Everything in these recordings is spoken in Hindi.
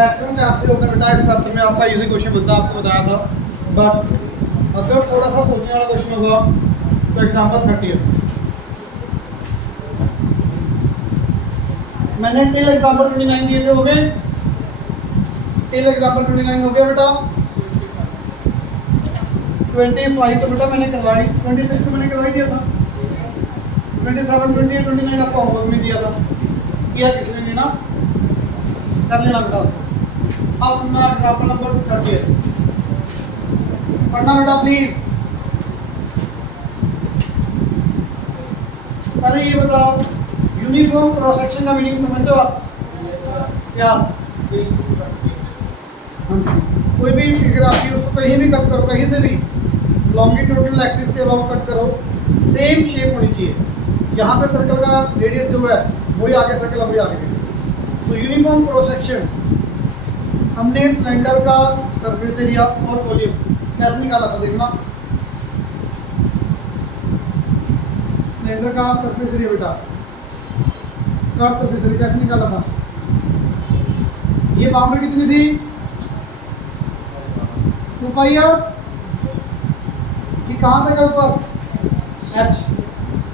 मैक्सिमम चांसेस होते हैं बेटा इस सब्जेक्ट में आपका इजी क्वेश्चन मिलता है, आपको बताया था। बट अगर थोड़ा सा सोचने वाला क्वेश्चन होगा तो एग्जाम्पल 30 है। मैंने टिल एग्जाम्पल 29 दिए थे, हो गए? टिल एग्जाम्पल 29 हो गया बेटा। 25 तो बेटा मैंने करवाई, 26 तो मैंने करवाई दिया था, 27, 28, 29 आपका होमवर्क में दिया था, किया किसी ने नहीं ना, कर लेना बेटा। अब सुनना एग्जाम्पल नंबर 30 पढ़ना बेटा प्लीज। पहले ये बताओ, यूनिफॉर्म क्रॉस सेक्शन का मीनिंग समझते हो आप? क्या? कोई भी फिगर आती है उसको कहीं भी कट करो, कहीं से भी लॉन्गिट्यूडिनल एक्सिस के अलावा कट करो, सेम शेप होनी चाहिए। यहाँ पे सर्कल का रेडियस जो है वही आगे सर्कल, वही आगे रेडियस। तो यूनिफॉर्म क्रॉस सेक्शन हमने सिलेंडर का सरफेस एरिया और वॉल्यूम कैसे निकाला था, देखना। सिलेंडर का सरफेस एरिया बेटा, कर्व सरफेस एरिया कैसे निकाला था? ये बाउंड्री कितनी थी? 2 पाई आर कि कहाँ तक है ऊपर? h।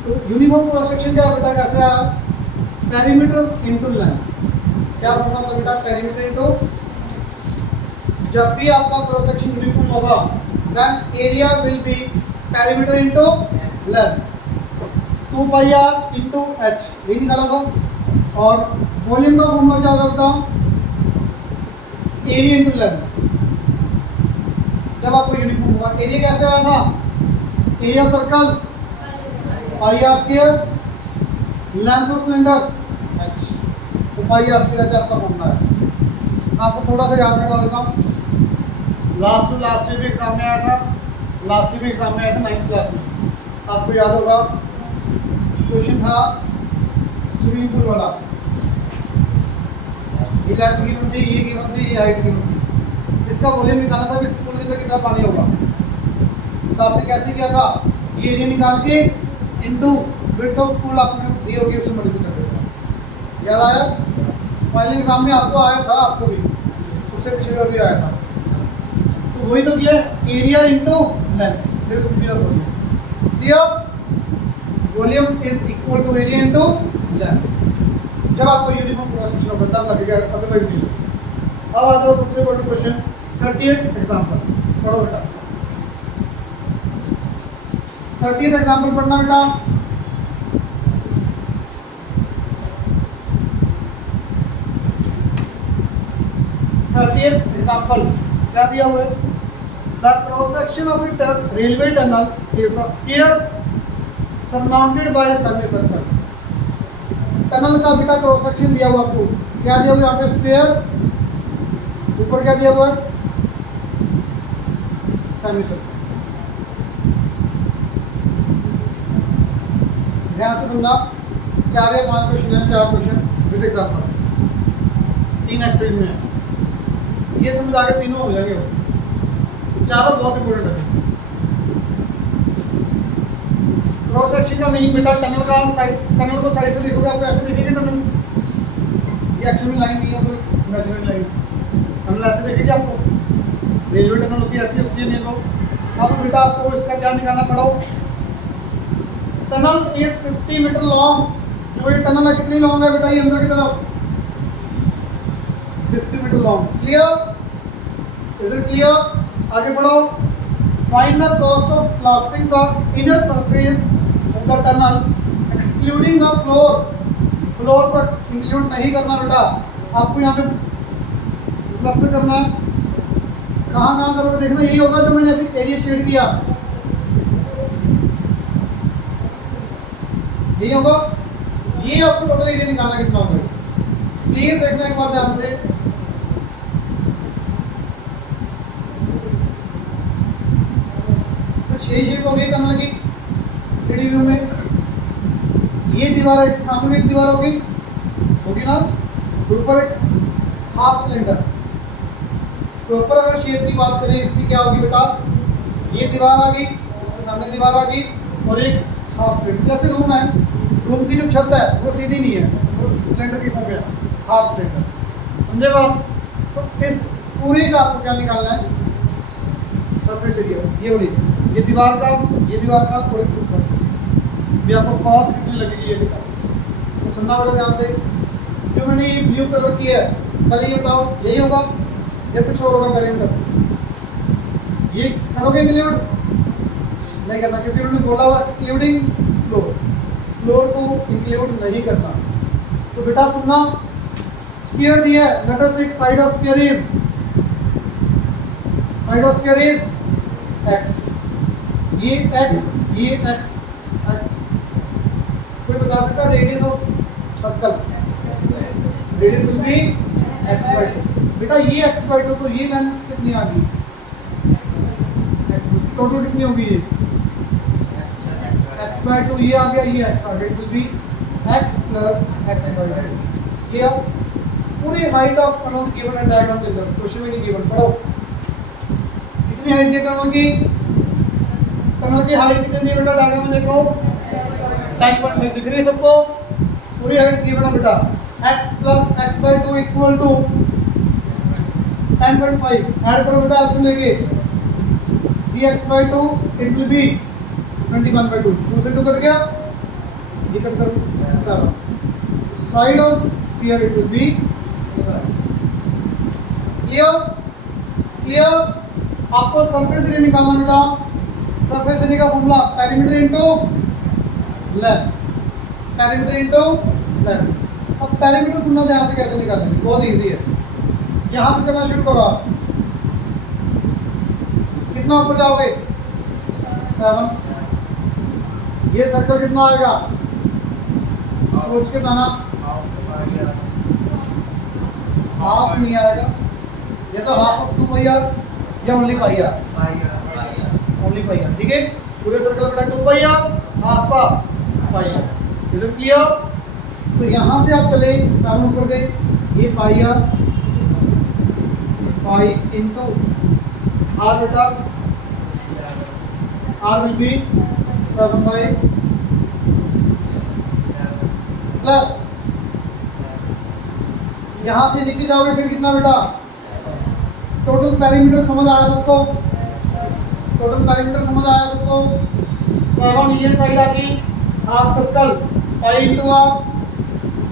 तो यूनिफॉर्म क्रॉस सेक्शन क्या बेटा, कैसे आया? Perimeter into length. क्या होगा तो बेटा, पेरीमीटर इनटू, जब भी आपका क्रॉस सेक्शन यूनिफॉर्म होगा then area will be perimeter into length, 2 pi r into h, यही निकाला था। और वॉल्यूम का फॉर्मूला क्या होगा बेटा? Area into length. जब आपको यूनिफॉर्म होगा, एरिया कैसे आया था? Area of circle pi r square, length of cylinder h, तो पाई आर स्क्वायर h आपका फॉर्मूला है। आपको थोड़ा सा याद करवा देता हूँ, लास्ट टू लास्ट ईयर भी एग्जाम में आया था, लास्ट ईयर भी एग्जाम में आया था 9th क्लास में, आपको याद होगा। क्वेश्चन था स्विमिंग पूल वाला, ये लेंथ गिवन थी, ये गिवन थी, ये हाइट गिवन थी, इसका वॉल्यूम निकालना था कि इस पूल के अंदर कितना पानी होगा। तो आपने कैसे किया था? ये एरिया निकाल के इनटू विड्थ ऑफ पूल आपने दी होगी, उससे मल्टीप्लाई कर देगा। याद आया? फाइनल एग्जाम में आपको आया था, आपको भी उससे पिछले बार भी आया था। तो वही तो किया, area into length, this will be your volume. Clear? Volume is equal to area into length. जब आपको यूनिफॉर्म क्रॉस सेक्शन होगा तब लगेगा, अदरवाइज नहीं। अब आ जाओ सबसे बड़ा क्वेश्चन 30th एग्जांपल पढ़ो बेटा। 30th एग्जांपल पढ़ना बेटा। एग्जांपल क्या दिया हुआ है? The cross section of A railway tunnel is a sphere surmounted bye semi circle. Tunnel का बेटा क्रॉस सेक्शन दिया हुआ आपको, क्या दिया हुआ यहाँ पे? स्फीयर, ऊपर क्या दिया हुआ है? Semi circle. ध्यान से समझना, 4 या 5 क्वेश्चन है, 4 क्वेश्चन विद एग्जांपल, 3 एक्सरसाइज में है। ये समझ आगे तीनों हो जाएंगे, चारों बहुत इंपॉर्टेंट है। क्रॉस सेक्शन का मीनिंग बेटा, टनल का साइड, टनल को साइड से देखोगे आप ऐसे देखेंगे टनल, ये एक्चुअल में लाइन नहीं है, कोई इमेजिनरी लाइन। टनल ऐसे देखेंगे आपको, रेलवे टनल होती है ऐसी होती है, नहीं तो अब बेटा आपको इसका क्या निकालना पड़ो। Tunnel is 50 metre long. जो ये टनल है कितनी लॉन्ग है बेटा? ये अंदर की तरफ 50 metre long. Clear? Is it clear? आगे बढ़ो। Find the cost of plastering the inner surface of the tunnel excluding the floor. Floor को इंक्लूड नहीं करना बेटा, आपको यहाँ पे प्लस से करना है। कहाँ कहाँ करोगे देखना, यही होगा जो मैंने अभी एरिया शेड किया, यही होगा। ये आपको टोटल एरिया निकालना कितना होगा, प्लीज देखना एक बार ध्यान से। तो 6 शेप होगी टनल की 3D व्यू में। ये दीवार है, इससे सामने में एक दीवार होगी ना, ऊपर एक हाफ सिलेंडर। तो ऊपर अगर शेप की बात करें इसकी क्या होगी बेटा? ये दीवार आ गई, इससे सामने दीवार आ गई और एक हाफ सिलेंडर। जैसे रूम है, रूम की जो छत है वो सीधी नहीं है, वो सिलेंडर की फॉर्म है, हाफ सिलेंडर। समझे बात? तो इस पूरे का आपको क्या निकालना है, सरफेस एरिया। ये वाली ये दीवार का और इस सरफेस भी आपको कॉस्ट कितनी लगेगी ये निकालना। तो सुनना बड़ा ध्यान से, जो मैंने ये ब्लू कलर किया है, पहले ये बताओ यही होगा या कुछ और होगा पेरिमीटर? ये करोगे इंक्लूड नहीं करना, क्योंकि उन्होंने बोला हुआ एक्सक्लूडिंग फ्लोर को इंक्लूड नहीं करना। तो बेटा सुनना, स्फीयर दिया है, let us take side of sphere is x, ये x कोई बता सकता है radius of circle? Radius will be x/2। बेटा ये x/2 तो ये लेंथ कितनी आ गई, टोटल कितनी होगी ये x/2, ये आ गया, ये x आ गया, it will be x plus x/2। Clear? पूरी height of tunnel given and diagram दे दो, क्वेश्चन में नहीं गिवन, पढ़ो कितनी हाइट दी टनल की हाइट कितनी दी बेटा, डायग्राम में देखो 10.5 दिख रही है सबको, पूरी हाइट गिवन है बेटा, x plus x/2 equal to 10.5। Add करो बेटा ऑप्शन लेके, ये x/2 इट विल बी 21/2, 2 से 2 कट गया, ये कट करो 7। Side of sphere it will B 7। Clear? आपको सरफेस एरिया निकालना बेटा। सरफेस एरिया का फॉर्मूला पेरीमीटर इनटू लेंथ, अब पेरीमीटर सुनना ध्यान से कैसे निकालेंगे, बहुत इजी है। यहां से चलना शुरू करो आप, कितना ऊपर जाओगे 7, ये सर्कल कितना आएगा सोच के बताना, हाफ नहीं आएगा, ये तो हाफ ऑफ 2 पाई आर या only pi r, only pi r, ठीक है। पूरे सर्कल बेटा 2 पाई आर, हाफ का पाई आर, इज इट क्लियर? तो यहाँ से आप चले 7 ऊपर गए, ये पाई आर पाई इंटू आर बेटा, आर विल बी 7/, प्लस यहाँ से नीचे जाओगे फिर कितना बेटा, टोटल पेरीमीटर समझ आया सबको? टोटल पेरीमीटर समझ आया सबको? 7 ये साइड आ गई, half circle pi into r,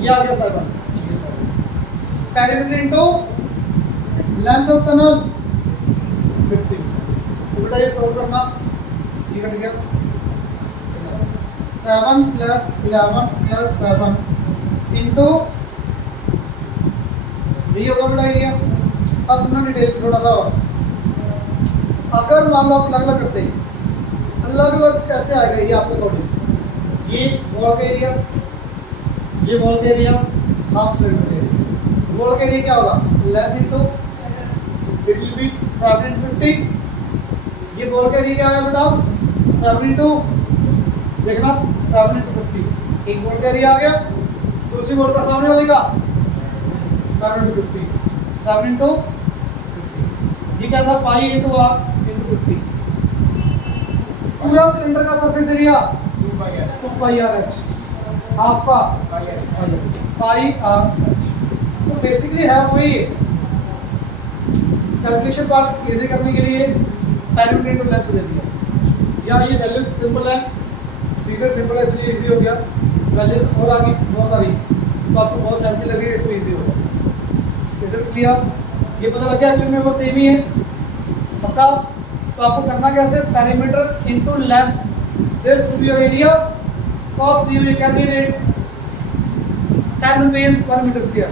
ये आ गया 7, ये 7 perimeter into length of tunnel 50। तो बेटा ये सॉल्व करना, ये कट गया 7 प्लस 11 प्लस 7 इंटू, यही होगा बेटा एरिया। अब सुनना डिटेल थोड़ा सा और, अगर मान लो आप अलग अलग करते हैं, अलग अलग कैसे आएगा ये आपके अकॉर्डिंग, ये वॉल का एरिया, ये वॉल का area, half cylinder area, wall का एरिया क्या होगा length into it will B 7 × 50, ये वॉल का एरिया क्या आया बेटा 7 इंटू, देखना 7 × 50, एक वॉल का एरिया आ गया, दूसरी वॉल का सामने वाले का 7 × 50, 7 इंटू 50, ये क्या था पाई इंटू आर इंटू 50। पूरा सिलेंडर का surface area 2 pi R H, half का पाई आर एच। तो बेसिकली है वही, कैलकुलेशन पार्ट इजी करने के लिए पेरीमीटर इंटू लेंथ दे दिया, या ये वैल्यूज सिंपल है, फिगर सिंपल है इसलिए इजी हो गया, वैल्यूज और आगे बहुत सारी तो आपको बहुत लेंथी लगेगा, इसमें इजी होगा। इसे क्लियर? ये पता लग गया एक्चुअल में वो सेम ही है पक्का। तो आपको करना कैसे, perimeter into length, this will be your area, cost दी हुई क्या दी rate 10 rupees per metre square,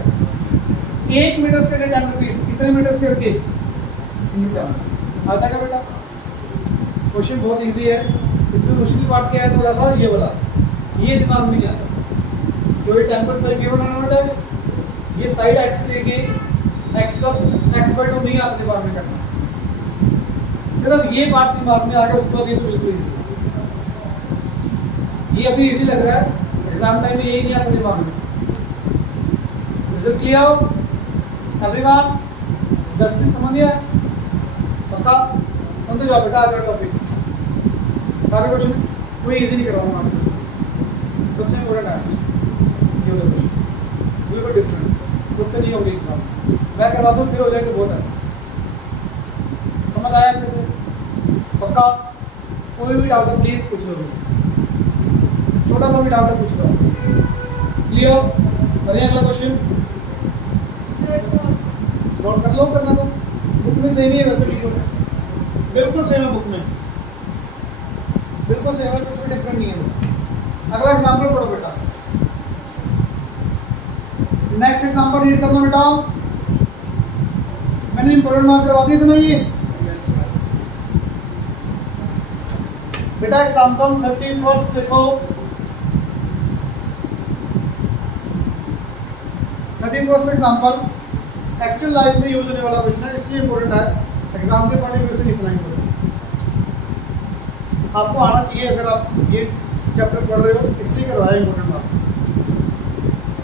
1 metre square 10 rupees, कितने मीटर स्क्वायर के आता है बेटा। क्वेश्चन बहुत इजी है, इसमें मुश्किल पार्ट क्या है थोड़ा सा ये वाला, ये दिमाग में नहीं आता, जो ये 10.5 गिवन है, ये साइड x लेके x प्लस x/2 नहीं आपके दिमाग में करना, सिर्फ ये पार्ट दिमाग में आ गया, उसके बाद ये तो बिल्कुल इजी है। ये अभी इजी लग रहा है, एग्जाम टाइम में यही नहीं आता दिमाग में। Is it clear everyone? 10 minute समझ गया पक्का? समझो जाओ बेटा, अगला टॉपिक सारे क्वेश्चन कोई इजी नहीं करवाऊंगा आपको, सबसे इम्पोर्टेंट है ये वाला क्वेश्चन, बिल्कुल डिफरेंट। खुद से नहीं होगी एग्जाम, मैं करवा दूँ फिर हो जाएंगे बहुत है। समझ आया अच्छे से? पक्का? कोई भी डाउट है प्लीज़ पूछ लो, छोटा सा भी डाउट है पूछ लो। क्लियर? करिए अगला क्वेश्चन, नोट कर लो, करना तो बुक में सेम ही है वैसे, बिल्कुल सेम है बुक में, बिल्कुल सेम है, कुछ भी डिफरेंट नहीं है। अगला एग्जाम्पल पढ़ो बेटा, नेक्स्ट एग्जाम्पल रीड करना बेटा। मैंने इंपॉर्टेंट मार्क करवा दिए थे ना ये बेटा। एग्जाम्पल 31 देखो, 31 एग्जाम्पल एक्चुअल लाइफ में यूज होने वाला क्वेश्चन है, इसलिए इंपॉर्टेंट है, एग्जाम के पॉइंट ऑफ व्यू से लिखना इंपॉर्टेंट आपको आना चाहिए। अगर आप ये चैप्टर पढ़ रहे हो इसलिए करवाया इंपॉर्टेंट मार्क।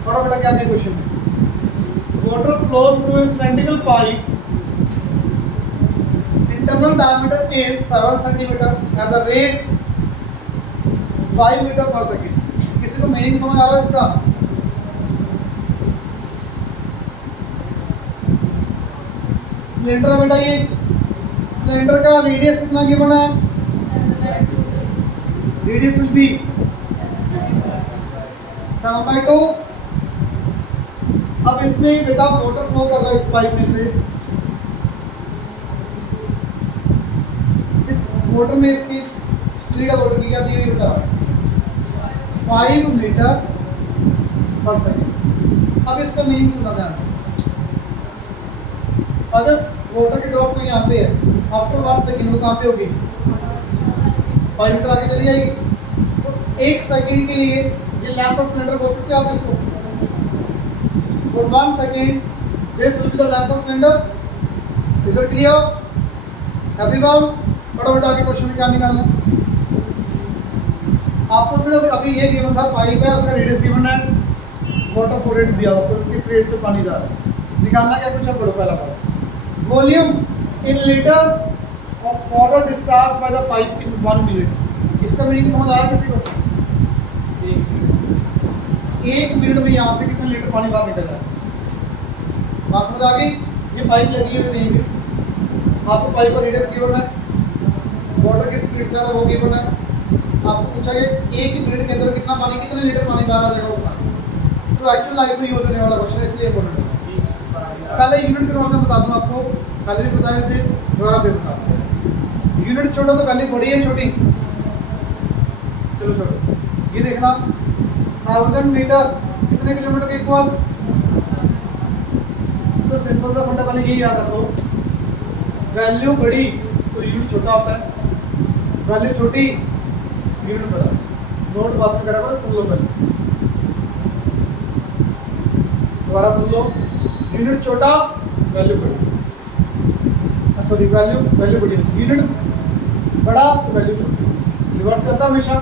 थोड़ा बेटा क्या दिया क्वेश्चन में, water flows through a cylindrical pipe, internal diameter is 7 centimetre at the rate 5 metre per second. किसी को मीनिंग समझ आ रहा है इसका? सिलेंडर है बेटा, ये सिलेंडर का रेडियस कितना गिवन है? Radius will B 7/2। अब इसमें बेटा वाटर फ्लो कर रहा है इस पाइप में से, इस मोटर में इसकी स्पीड ऑफ वाटर की क्या दी हुई बेटा? 5 मीटर पर सेकेंड। अब इसका मीनिंग सुना ध्यान से, अगर वाटर की ड्रॉप यहाँ पे है, आफ्टर 1 सेकेंड वो कहाँ पे होगी? 5 मीटर आगे चली जाएगी। तो 1 सेकेंड के लिए ये लेंथ ऑफ सिलेंडर बोल सकते हैं आप इसको। For 1 second, this will be the length of cylinder. Is it clear? Everyone, बड़ा बड़ा आगे क्वेश्चन में क्या निकालना है? आपको सिर्फ अभी ये गिवन था, पाइप है, उसका रेडियस गिवन है, वाटर फ्लो रेट दिया हुआ, किस रेट से पानी जा रहा है, निकालना क्या कुछ है? पढ़ो पहला part, volume in litres of water discharge by the pipe in 1 minute. इसका मीनिंग समझ आया किसी को? 1 मिनट में यहाँ से कितने लीटर पानी बाहर निकल रहा है? बात समझ आ गई? ये पाइप लगी हुई नहीं है, आपको पाइप का रेडियस गिवन है, वाटर की स्पीड से वो गिवन है, आपको पूछा गया 1 मिनट के अंदर कितना पानी, कितने लीटर पानी बाहर आ जाएगा उतना। तो एक्चुअल लाइफ में यूज होने वाला क्वेश्चन है, इसलिए इंपॉर्टेंट है। पहले यूनिट के नोट में बता दूँ आपको, पहले भी बताए थे, दोबारा फिर बता दूँ। यूनिट छोटा तो पहले बड़ी है छोटी? चलो छोड़ो, ये देखना 1000 मीटर कितने किलोमीटर के इक्वल? तो सिंपल सा फंडा पहले यही याद रखो, वैल्यू बड़ी तो यूनिट छोटा होता है, वैल्यू छोटी यूनिट बड़ा। नोट बात में करा करो, सुन लो पहले, दोबारा सुन लो, यूनिट छोटा वैल्यू बड़ी, सॉरी वैल्यू बड़ी, यूनिट बड़ा तो वैल्यू छोटी, रिवर्स चलता हमेशा।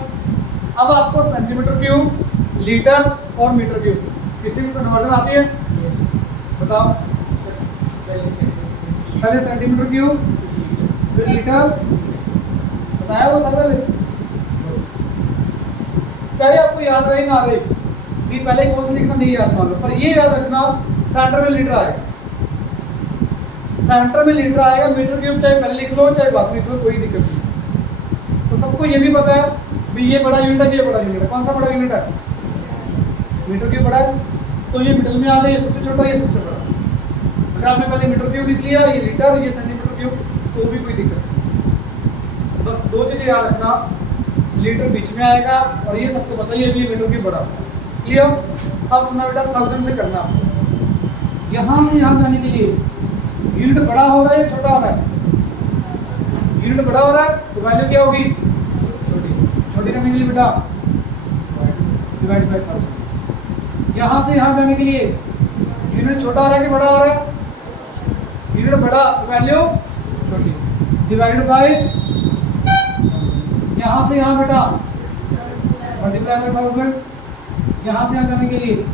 अब आपको सेंटीमीटर क्यूब, लीटर और मीटर क्यूब किसी भी कन्वर्जन आती है? बताओ, पहले सेंटीमीटर क्यूब फिर लीटर, बताया वो था पहले। चाहे आपको याद रहे ना रहे, भी पहले कौन सा लिखना नहीं याद मान लो, पर ये याद रखना सेंटर में लीटर आएगा, सेंटर में लीटर आएगा। मीटर क्यूब चाहे पहले लिख लो चाहे बाद में लिख लो, कोई दिक्कत नहीं। तो सबको ये भी पता है भी ये बड़ा यूनिट है, ये बड़ा यूनिट है। कौन सा बड़ा यूनिट है? मीटर क्यूब बड़ा है, तो ये मिडिल में आ गया, ये सबसे छोटा, ये सबसे बड़ा। अगर आपने पहले मीटर क्यूब लिख लिया, ये लीटर, ये सेंटीमीटर क्यूब, तो भी कोई दिक्कत नहीं। बस 2 चीज़ें याद रखना, लीटर बीच में आएगा और ये सबको पता है ये भी मीटर क्यूब बड़ा। क्लियर? अब सुना बेटा, 1000 से करना, यहाँ से यहाँ जाने के लिए यूनिट बड़ा हो रहा है या छोटा हो रहा है? यूनिट बड़ा हो रहा है तो वैल्यू क्या होगी? छोटी। छोटी करने के लिए बेटा डिवाइड बाय 1000। यहाँ से यहाँ जाने के लिए यूनिट छोटा हो रहा है कि बड़ा हो रहा है? यूनिट बड़ा, वैल्यू छोटी, डिवाइड बाय, यहाँ से यहाँ बेटा मल्टीप्लाई बाय 1000, यहाँ से यहाँ जाने के लिए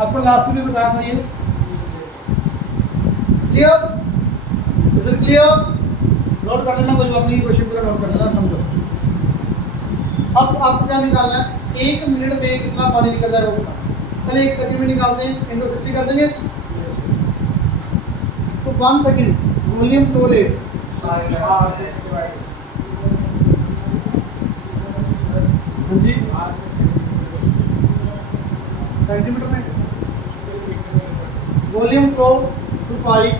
आपको लास्ट में बताया था ये। Clear? Is it clear? Note कर लेना, कोई बात नहीं, क्वेश्चन पूरा नोट कर लेना, समझो। अब आपको क्या निकालना है? 1 मिनट में कितना पानी निकल जाएगा उतना। पहले 1 सेकंड में निकालते हैं, इंटू 60 कर देंगे तो 1 सेकंड वॉल्यूम फ्लो रेट हाँ जी सेंटीमीटर में volume flow to pipe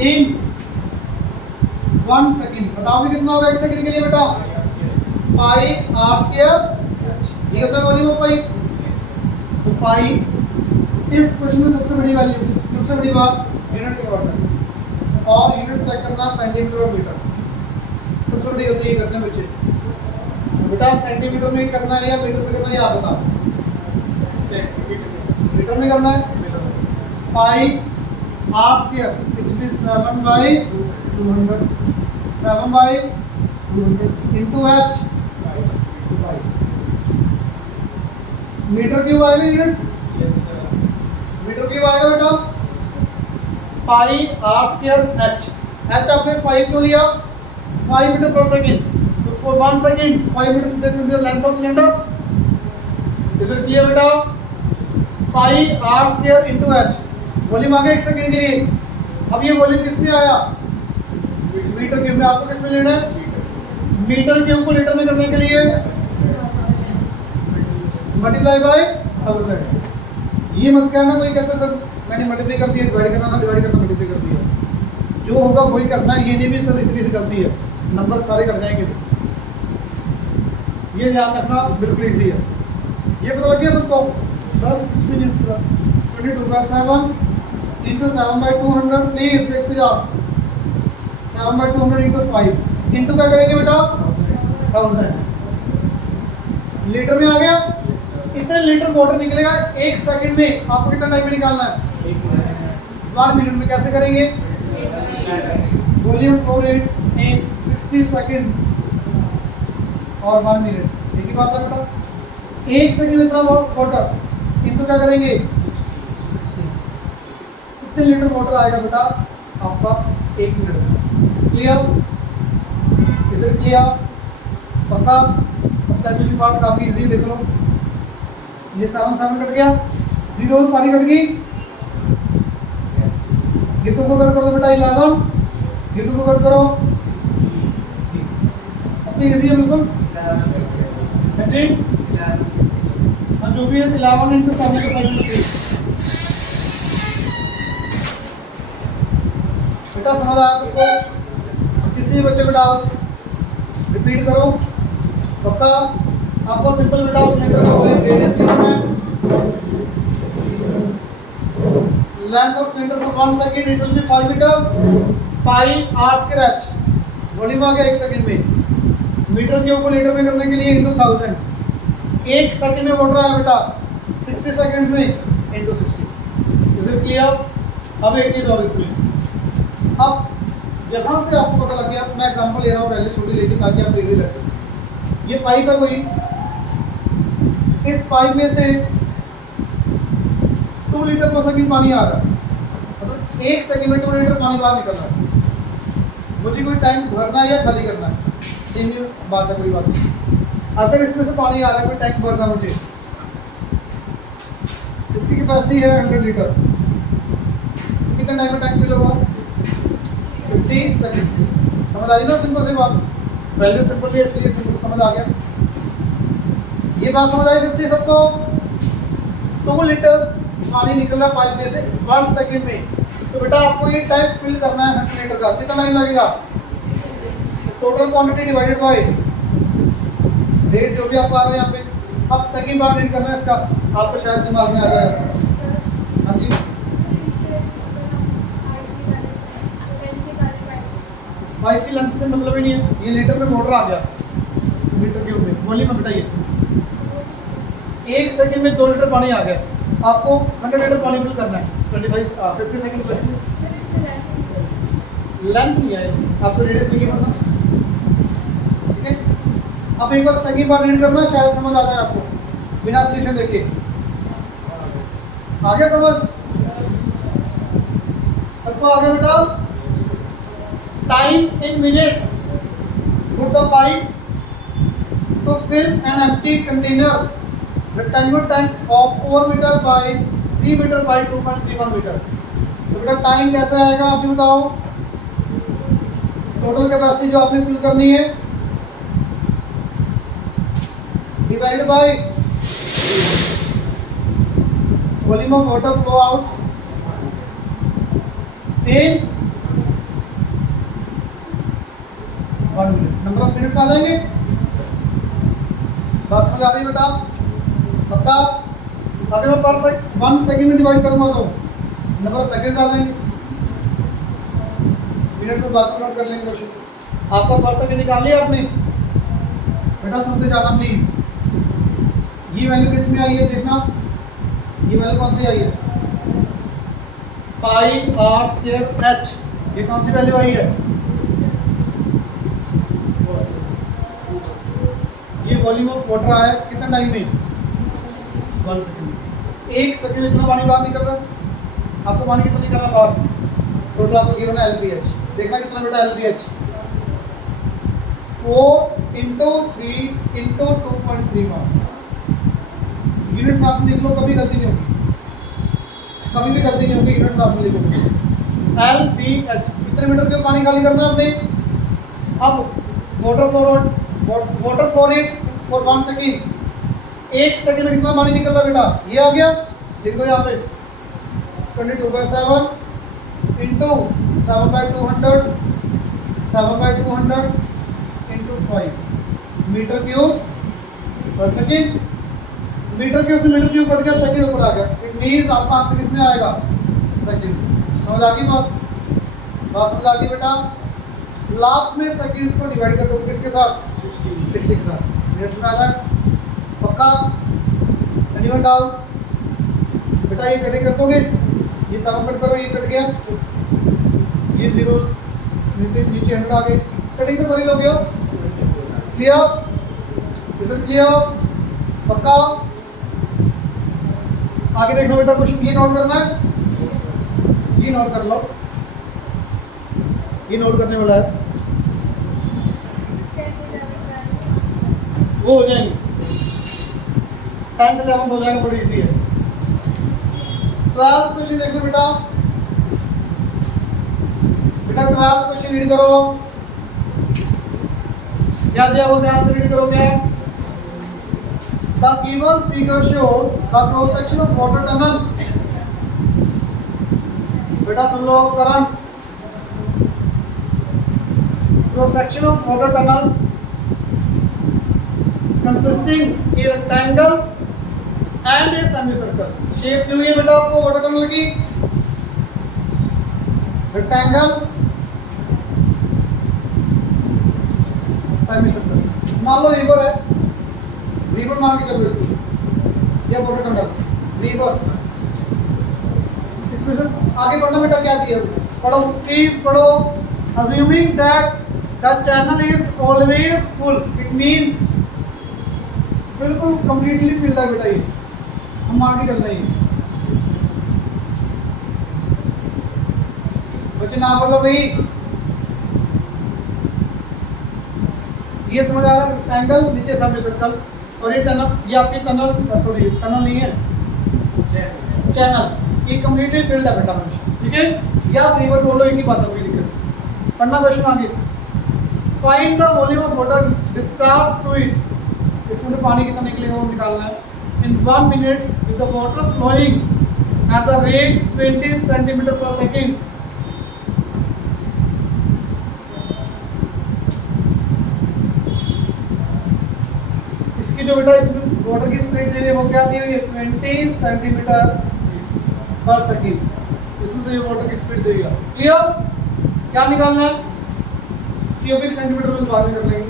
in 1 second. बताओ भी कितना होगा 1 सेकंड के लिए बेटा? पाई आर स्क्वायर, ये होता है वॉल्यूम ऑफ पाइप। तो पाई इस क्वेश्चन में सबसे बड़ी वैल्यू, सबसे बड़ी बात यूनिट कन्वर्जन, और यूनिट चेक करना सेंटीमीटर और मीटर। सबसे बड़ी गलती ये करते हैं बच्चे। बेटा सेंटीमीटर में करना है या मीटर में करना है, आप बताओ। मीटर में करना है। Pi r square it will be 7/200, 7/200 into h. Metre cube आएगा यूनिट्स, मीटर क्यूब आएगा बेटा। Pi r square h, h आपने 5 क्यों लिया? 5 मीटर पर सेकेंड। तो for 1 second 5 metre this will be the length of cylinder. इसे किया बेटा pi r square into h. Volume आ गया 1 सेकेंड के लिए। अब ये वॉल्यूम किस में आया? मीटर क्यूब में। आपको किस में लेना है? मीटर क्यूब को लीटर में करने के लिए मल्टीप्लाई बाय 1000। ये मत कहना कोई कहता सर मैंने मल्टीप्लाई कर दिया, डिवाइड करना था, डिवाइड करना मल्टीप्लाई कर दिया। जो होगा वही करना है। ये नहीं भी सर इतनी सी गलती है, नंबर सारे कर जाएंगे। ये ध्यान रखना, बिल्कुल ईजी है। ये पता लग गया सबको? 10 22 बाय 7 इंटू 7/200। प्लीज देखते जाओ। 7/200 इंटू 5 इंटू क्या करेंगे बेटा? 1000। लीटर में आ गया। इतने लीटर वाटर निकलेगा 1 सेकंड में। आपको कितना टाइम में निकालना है? 1 मिनट में। कैसे करेंगे? Volume flow rate in 60 seconds और 1 मिनट। एक ही बात है बेटा। 1 सेकंड इतना वाटर इनको क्या करेंगे? 60। कितने लीटर वाटर आएगा बेटा आपका 1 मिनट में? क्लियर? इसे क्लियर? पता? अब कैलकुलेशन पार्ट काफ़ी इजी। देख लो, ये 7 7 कट गया, 0 सारी कट गई। गिट्टू को कट करो बेटा 11, गिट्टू को कट करो। अपनी इजी है बिल्कुल जी। हाँ जो भी है 11 इंटू 7 तो 5 बेटा। समझ आया सबको? किसी बच्चे बेटा रिपीट करो पक्का। आपको सिंपल बेटा रेडियस कितना है? Length of cylinder for 1 second it will be 5 metre. Pi r square h. Volume आ गया 1 सेकंड में। मीटर के ऊपर लीटर में करने के लिए इंटू 1000। 1 सेकंड में वाटर आया बेटा 60 सेकंड्स में इंटू 60। Is it clear? अब एक चीज़ और इसमें, अब जहाँ से आपको पता लग गया, मैं एग्जांपल ले रहा हूँ पहले छोटी लेके ताकि आप इजी लगे। ये पाइप है कोई, इस पाइप में से 2 लीटर पर सेकंड पानी आ रहा है। मतलब 1 सेकंड में 2 लीटर पानी बाहर निकल रहा है। मुझे कोई टैंक भरना है या खाली करना है, सेम बात है, कोई बात नहीं। अगर इसमें से पानी आ रहा है, कोई टैंक भरना मुझे, इसकी कैपेसिटी है 100 लीटर। कितने टाइम में टैंक फिल होगा? 50 सेकंड्स। समझ आई ना? सिंपल सी बात। पहले सिंपल है इसलिए सिंपल समझ आ गया। ये बात समझ आई 50 सबको? 2 लीटर पानी निकल रहा पाइप में से 1 सेकंड में। तो बेटा आपको ये टैंक फिल करना है 100 लीटर का। कितना टाइम लगेगा? Total quantity divided by rate जो भी आपको आ रहा है यहाँ पे। अब सेकंड पार्ट रीड करना है इसका, आपको शायद दिमाग में आ जाएगा। हाँ जी, पाइप की लेंथ से मतलब ही नहीं है। ये लीटर में मोटर आ गया, मीटर क्यूब में वॉल्यूम में बताइए। 1 सेकंड में 2 लीटर पानी आ गया। आपको 100 लीटर पानी फिल करना है। 50 सेकंड लगेंगे। लेंथ नहीं है, आपको रेडियस नहीं करना। ठीक है, अब एक बार सेकंड बार रीड करना, शायद समझ आ जाए आपको बिना सोल्यूशन देखे। आ गया समझ? सबको आ गया बेटा? Time in minutes put the pipe to fill an empty container rectangular tank of 4 metre by 3 metre by 2.31 metre. तो बेटा टाइम कैसा आएगा आप भी बताओ। टोटल कैपेसिटी जो आपने फिल करनी है divided by volume of water flow out in 1 minute. Number of minutes आ जाएंगे। बात समझ आ रही बेटा? पक्का? अगर मैं पर 1 सेकंड में डिवाइड करूंगा तो नंबर ऑफ सेकंड्स आ जाएंगे। मिनट में बात नोट कर लेंगे क्वेश्चन। आपका पर सेकंड निकाल लिया आपने? बेटा सुनते जाना प्लीज। ये वैल्यू किस में आई है देखना। ये वैल्यू कौन सी आई है? Pi r square H. ये कौन सी वैल्यू आई है? ये वॉल्यूम ऑफ वाटर आया कितना टाइम में? 1 सेकंड। 1 सेकंड में कितना पानी बाहर निकल रहा है? आपको पानी कितना निकालना बाहर? टोटल आपको गिवन है एलपीएच। देखना कितना बेटा एलपीएच? 4 इंटू 3 इंटू 2.31। यूनिट साथ में लिख लो, कभी गलती नहीं होगी, कभी भी गलती नहीं होगी। यूनिट साथ में लिखो। एलपीएच कितने मीटर के पानी खाली करना है आपने? अब water flow rate for 1 second. 1 second में कितना पानी निकल रहा है बेटा? ये आ गया, लिख दो यहाँ पे 22/7 इंटू 7/200 इंटू 5 मीटर क्यूब पर सेकंड। मीटर क्यूब से मीटर क्यूब कट गया, सेकंड ऊपर आ गया। इट मींस आपका आंसर किस में आएगा? सेकंड। समझ आ गई बात समझ आ गई बेटा? लास्ट में सेकंड्स को डिवाइड कर दो किसके साथ? 60 के साथ। मिनट्स में आ जाए। पक्का? Anyone doubt? बेटा ये कटिंग कर दोगे? ये 7 कट करो, ये कट गया, ये जीरोस नीचे 100 आ गए। कटिंग तो कर ही लोगे। क्लियर? इसे क्लियर? पक्का? आगे देखो बेटा, क्वेश्चन ये नोट करना है, ये नोट कर लो, ये नोट करने वाला है। वो हो जाएंगे 10th 11th हो जाएगा, बड़ी इजी है। 12th क्वेश्चन देख लो बेटा। बेटा 12th क्वेश्चन रीड करो। क्या दिया वो ध्यान से रीड करो। क्या है? The given figure shows the cross section of water tunnel। बेटा सुन लो, current cross section of water tunnel consisting a rectangle and a semicircle। Shape दी हुई है बेटा आपको वाटर टनल की, रेक्टेंगल, सेमीसर्कल। मान लो रिवर है, रिवर मान के चलो इसको, या वाटर टनल रिवर। इसमें से आगे बढ़ना बेटा, क्या दिया पढ़ो प्लीज पढ़ो। assuming that the channel is always full, it means बिल्कुल कंप्लीटली फिल है बेटा। ये हम आगे करना ही बच्चे ना बोलो भाई। ये समझ आ रहा है? एंगल नीचे सामने सर्कल, और ये टनल, ये आपकी टनल, सॉरी टनल नहीं है, चैनल, ये कंप्लीटली फिल्ड है बेटा हमेशा। ठीक है? या आप रिवर बोलो, एक ही बात है, कोई दिक्कत। पढ़ना क्वेश्चन आगे। Find the volume of water discharge through it. इसमें से पानी कितना निकलेगा वो निकालना है। In 1 minute with the water flowing at the rate 20 centimetre per second. इसकी जो बेटा इसमें वाटर की स्पीड दी हुई है वो क्या दी हुई है? 20 सेंटीमीटर पर सेकेंड। इसमें से ये वाटर की स्पीड दी हुई है। क्लियर? क्या निकालना है? क्यूबिक सेंटीमीटर में बात कर लेंगे।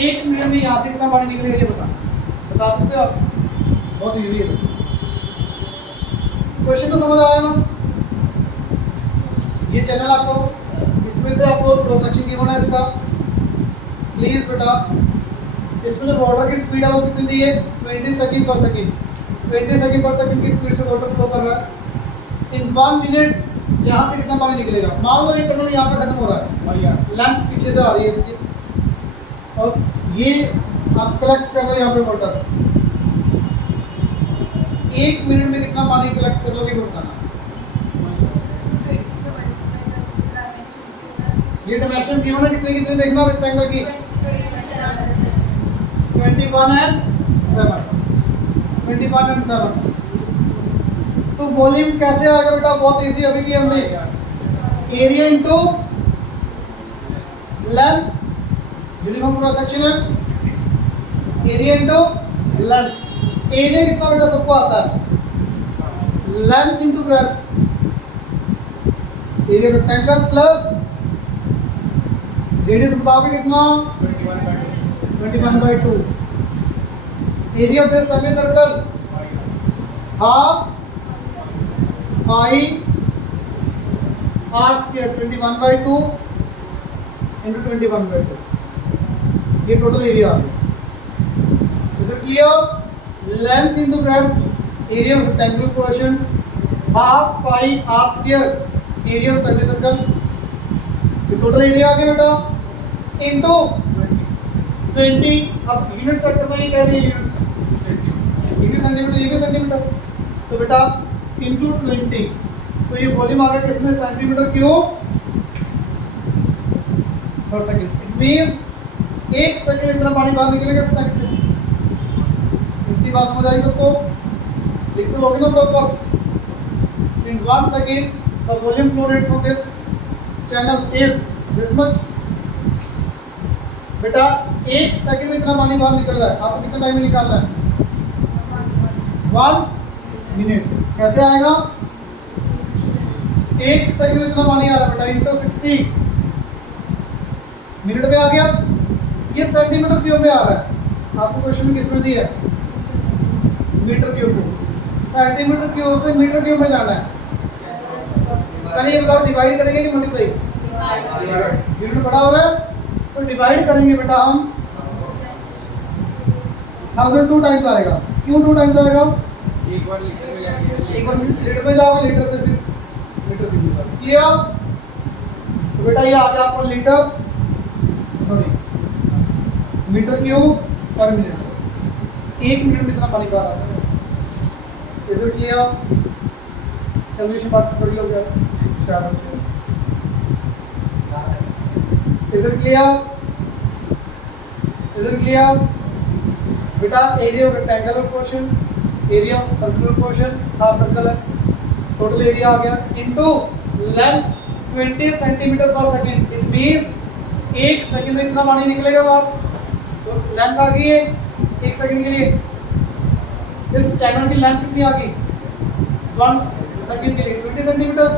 1 मिनट में यहाँ से कितना पानी निकलेगा ये बता सकते हो आप? बहुत इजी है क्वेश्चन, तो समझ आया ना? ये चैनल आपको, इसमें से आपको क्रॉस सेक्शन गिवन है इसका। प्लीज बेटा, इसमें जो वाटर की स्पीड है वो कितनी दी है? 20 सेकंड पर सेकंड। 20 सेकंड पर सेकंड की स्पीड से वाटर फ्लो कर रहा है। इन 1 मिनट यहाँ से कितना पानी निकलेगा? मान लो ये टनल यहाँ पे खत्म हो रहा है, लेंथ पीछे से आ रही है इसकी, और ये आप कलेक्ट कर रहे हैं यहाँ पे वाटर। 1 मिनट में कितना पानी कलेक्ट कर लोगे बताना। ये डायमेंशंस गिवन है, कितने कितने देखना रेक्टेंगल की 21 एंड 7। तो वॉल्यूम कैसे आएगा बेटा, बहुत इजी अभी की हमने, area into length, uniform cross section है, एरिया इनटू लेंथ। एरिया कितना बेटा सबको आता है, length into breadth, area rectangle plus radius बताओगे कितना 21/2। Area of this semi circle half pi r square 21/2 into 21/2, ये टोटल एरिया आ गया। Is it clear? Length into breadth, area of rectangular portion, half pi r square area of semi circle, ये टोटल एरिया आ गया बेटा, इनटू 20। अब यूनिट सेट करना है, कह दिए यूनिट्स, ये भी सेंटीमीटर ये भी सेंटीमीटर, तो बेटा इनटू 20। तो ये वॉल्यूम आ गया किसमें, सेंटीमीटर क्यूब पर सेकंड। इट मींस 1 सेकंड इतना पानी बाहर निकलेगा इस टैंक से। इतनी बात समझ आई सबको? लिखते होगे ना proper. In 1 second the volume flow rate from this channel is this much. बेटा 1 सेकंड में इतना पानी बाहर निकल रहा है, आपको कितना टाइम में निकालना है 1 मिनट। कैसे आएगा, 1 सेकंड में इतना पानी आ रहा है बेटा, इंटू 60 मिनट में आ गया। ये सेंटीमीटर क्यूब में आ रहा है, आपको क्वेश्चन में किस में दिया है, मीटर क्यूब को। सेंटीमीटर क्यूब से मीटर क्यूब में जाना है। पहले ये बताओ डिवाइड करेंगे कि मल्टीप्लाई, यूनिट बड़ा हो रहा है तो डिवाइड करेंगे बेटा हम, 1000 2 टाइम्स आएगा। क्यों 2 टाइम्स आएगा, एक बार लीटर में जाओगे, लीटर से फिर मीटर क्यूब किया, तो बेटा ये आ गया आपका litre, sorry metre cube per minute. 1 minute में इतना पानी बाहर आता है। Is it clear? कैलकुलेशन बात बड़ी हो गया शायद। Is it clear? Is it clear? बेटा area of rectangular portion, area of circular portion, half circle है, टोटल एरिया आ गया, into length 20 centimetre per second. It means 1 second में इतना पानी निकलेगा बाहर। तो लेंथ आ गई है 1 सेकंड के लिए। इस चैनल की लेंथ कितनी आ गई 1 सेकंड के लिए 20 सेंटीमीटर,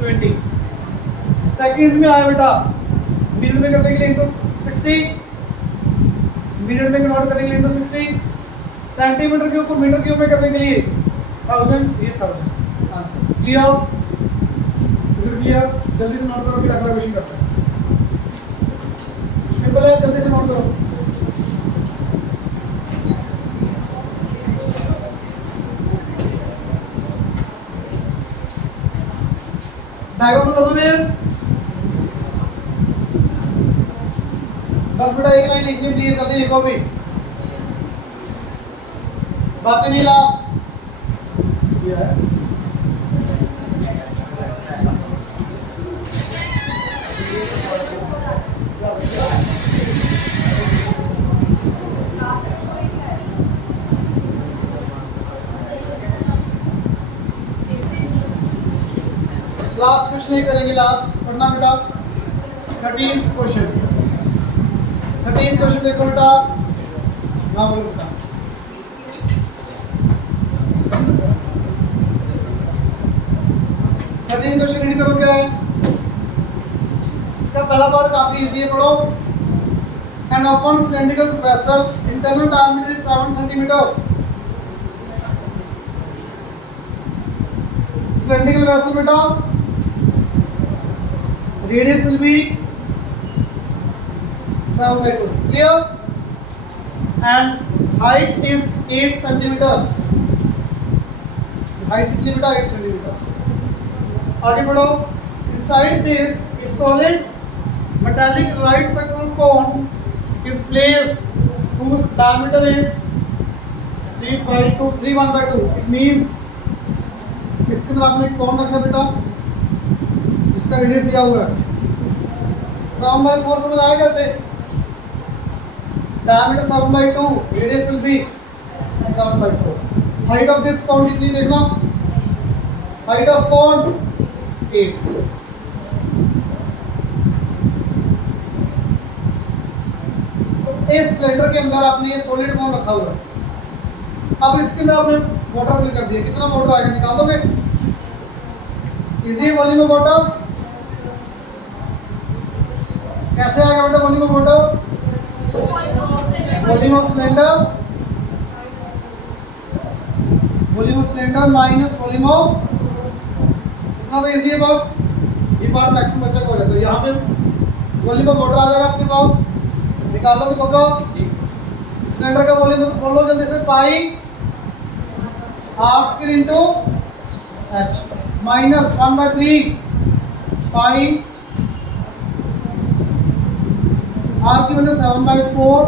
20 सेकंड्स में आया बेटा। मिनट में करने के लिए इनटू 60, मिनट में कन्वर्ट करने के लिए इनटू 60, सेंटीमीटर क्यूब को मीटर क्यूब में करने के लिए 1000, ये 1000 answer. Clear? Is it clear? जल्दी से नोट करो, फिर अगला क्वेश्चन करते हैं। सिंपल है, जल्दी से नोट करो। डायग्राम करो प्लीज। बस बेटा 1 लाइन लिखनी प्लीज, जल्दी लिखो भी, बातें नहीं लास्ट। लास्ट क्वेश्चन नहीं करेंगे, लास्ट पढ़ना बेटा 13th क्वेश्चन। 13th क्वेश्चन देखो बेटा, ना बोलो बेटा। 13th क्वेश्चन रीड करो, क्या है इसका पहला पार्ट, काफी इजी है, पढ़ो। An open cylindrical vessel, internal diameter is 7 centimetre. Cylindrical vessel बेटा, radius will be 7/2, clear, and height is 8 centimeter। height कितनी बेटा 8 centimeter। आगे बढ़ो। inside this a solid metallic right circular cone is placed whose diameter is 3/2 3/1/2 it means इसके अंदर आपने कौन रखा बेटा, इसका रेडियस दिया हुआ है 7/4 समझ आया कैसे, diameter 7/2 radius will B 7/4। Height of this कौन कितनी देखना, हाइट ऑफ कौन 8। तो इस सिलेंडर के अंदर आपने ये सॉलिड कौन रखा हुआ है, अब इसके अंदर आपने वाटर फिल कर दिया, कितना वाटर आएगा निकाल दोगे, इजी वॉल्यूम ऑफ वाटर कैसे आएगा बेटा, volume of water volume of cylinder minus volume of, इतना तो इजी है बात, ये पार्ट मैक्सिमम बच्चे को हो जाता है। यहाँ पे वॉल्यूम ऑफ वाटर आ जाएगा आपके पास, निकाल लो पक्का, सिलेंडर का वॉल्यूम बोलो जल्दी से, pi r square into h minus 1/3 pi r की वैल्यू 7/4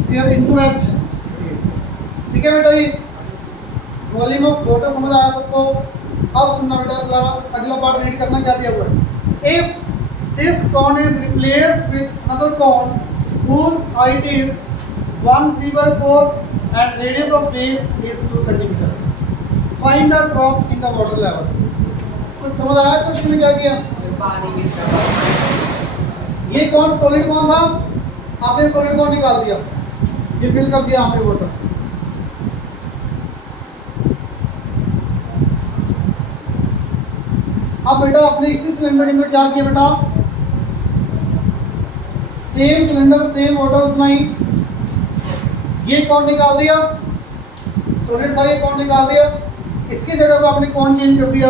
स्क्वायर इंटू एच। ठीक है बेटा, ये वॉल्यूम ऑफ वाटर समझ आया सबको। अब सुनना बेटा, अगला पार्ट रीड करना, क्या दिया हुआ है, if this cone is replaced with another cone whose height is 1/3/4 and radius of base is 2 cm, find the drop in the water level। कुछ समझ आया क्वेश्चन में क्या किया, ये कौन सॉलिड कौन था, आपने सॉलिड कौन निकाल दिया, ये फिल कर दिया यहाँ पे वाटर। अब बेटा आपने इसी सिलेंडर के अंदर क्या किया बेटा, सेम सिलेंडर सेम वाटर उतना ही, ये कौन निकाल दिया, सॉलिड था ये कौन निकाल दिया, इसकी जगह पे आपने कौन चेंज कर दिया,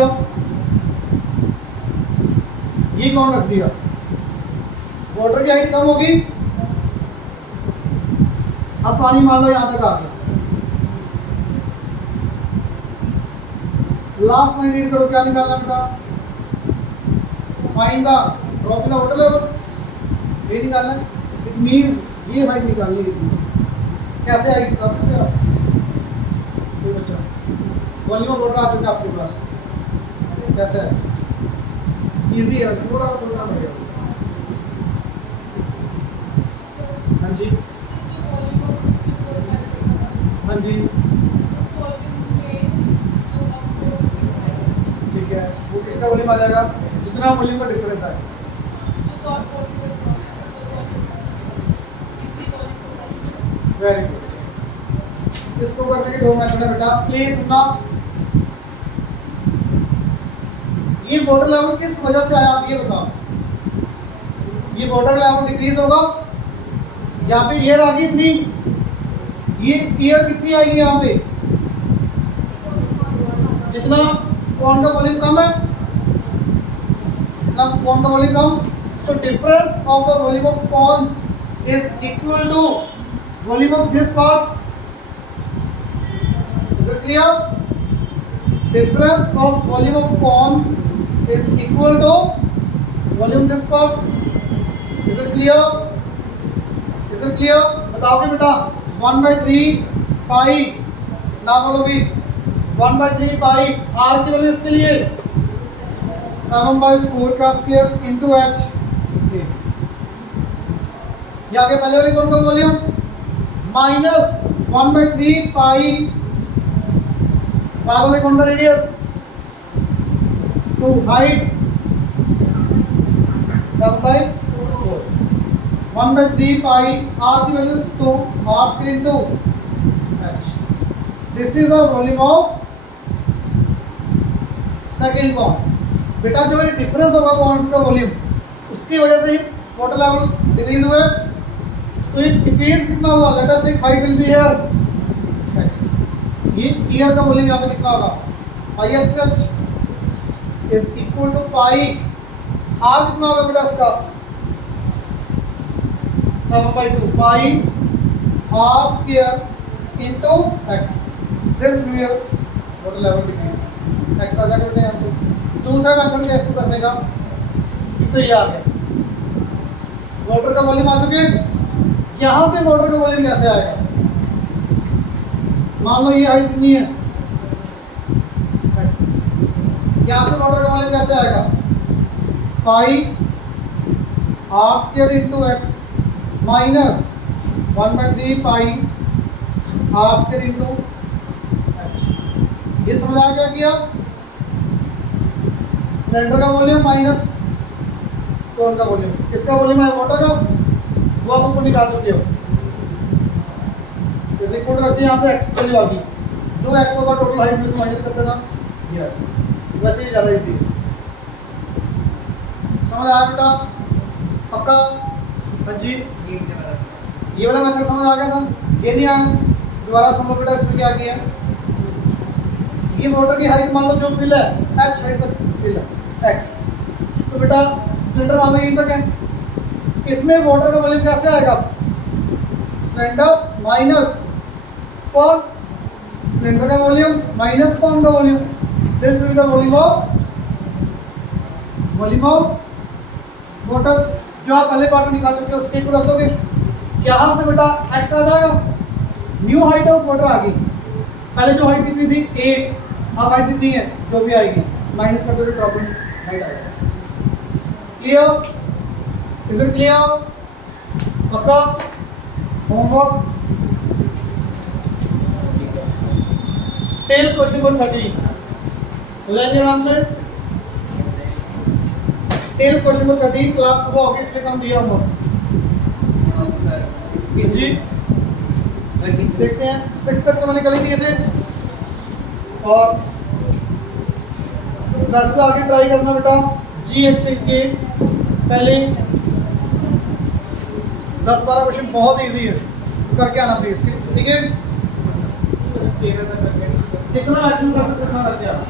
ये कौन रख दिया, वाटर की हाइट कम होगी, अब पानी मान लो यहां तक आ गया, लास्ट में रीड करो क्या निकालना बेटा, find the drop in the water level, ये निकालना है, इट मींस ये हाइट निकालनी है, कैसे आएगी बता सकते हो आप, वॉल्यूम ऑफ वाटर आ चुका आपके पास, कैसे है, इजी है, थोड़ा सा सोचना पड़ेगा। हाँ जी हाँ जी ठीक है, वो किसका वॉल्यूम आ जाएगा, जितना वॉल्यूम का डिफरेंस आएगा। वेरी गुड, इसको करने के दो मेथड है बेटा, प्लीज सुनना, ये वाटर लेवल किस वजह से आया आप ये बताओ, ये वाटर लेवल डिक्रीज होगा, यहाँ पे एयर आ गई इतनी, ये एयर कितनी आएगी यहाँ पे, जितना कौन का वॉल्यूम कम है, जितना कौन का वॉल्यूम कम, तो difference of the volume of cones is equal to volume of this part, is it clear, difference of volume of cones is equal to volume this part, is it clear, बताओगे बेटा, 1/3 पाई ना बोलो भी, 1/3 पाई आर की वैल्यू इसके लिए 7/4 का स्क्वायर इंटू एच, ये आगे पहले वाली कौन का वॉल्यूम माइनस 1/3 पाई वाले कौन का radius to height 7/4 1/3 pi r की value 2 r square into h, this is a volume of second cone. बेटा जो ये डिफरेंस होगा कॉन्स का वॉल्यूम, उसकी वजह से वाटर लेवल डिक्रीज हुआ, तो ये डिक्रीज कितना हुआ, लेट अस से 5 विल बी हियर 6, ये ईयर का वॉल्यूम यहाँ पे कितना होगा, pi r square is equal to pi r कितना होगा बेटा इसका 7/2 pi r square into x, this will water level decrease, x आ जाएगा बेटा यहाँ से। दूसरा मेथड क्या इसको करने का, तो ये आ गया, वाटर का वॉल्यूम आ चुके, यहाँ पे वाटर का वॉल्यूम कैसे आएगा, मान लो ये हाइट कितनी है x। यहाँ से वाटर का वॉल्यूम कैसे आएगा, pi r square into x minus 1/3 pi r square into h. ये समझ आया क्या किया, सिलेंडर का वॉल्यूम माइनस कौन का वॉल्यूम, किसका वॉल्यूम है वाटर का, वो आप ऊपर निकाल चुके हो। जैसे इक्वल रखिए, यहाँ से एक्स वैल्यू आ गई, जो एक्स होगा टोटल हाइट में से माइनस कर देना, ये वैसे ही ज़्यादा इजी समझ आया बेटा, पक्का। हाँ जी, ये वाला मेथड समझ आ गया था, ये नहीं आया दोबारा समझो बेटा। इसमें क्या किया, ये वाटर की हाइट मान लो जो फिल है एच हाइट का फिल है एक्स, तो बेटा सिलेंडर मान लो यहीं तक है, इसमें वाटर का वॉल्यूम कैसे आएगा, सिलेंडर माइनस कौन, सिलेंडर का वॉल्यूम माइनस कौन का volume, this will be the volume of water, जो आप पहले वाटर निकाल चुके हो उसके इक्वल रख दोगे। यहाँ से बेटा एक्स आ जाएगा, न्यू हाइट ऑफ वाटर आ गई, पहले जो हाइट कितनी थी 8, अब हाइट कितनी है जो भी आएगी माइनस कर दोगे, ड्रॉपिंग हाइट आएगा। क्लियर, इज इट क्लियर, पक्का। होमवर्क टेल क्वेश्चन नंबर 30 हो जाएंगे आराम से। टेल क्वेश्चन नंबर 30 क्लास सुबह होगी इसलिए कम दिया होमवर्क जी। देखते हैं 6 तक तो मैंने कल ही दिए थे, और वैसे तो आगे ट्राई करना बेटा। जी एक्सरसाइज के पहले 10-12 क्वेश्चन बहुत इजी है, करके आना प्लीज, ठीक है। कितना मैक्सिमम कर सकते हैं करके आना।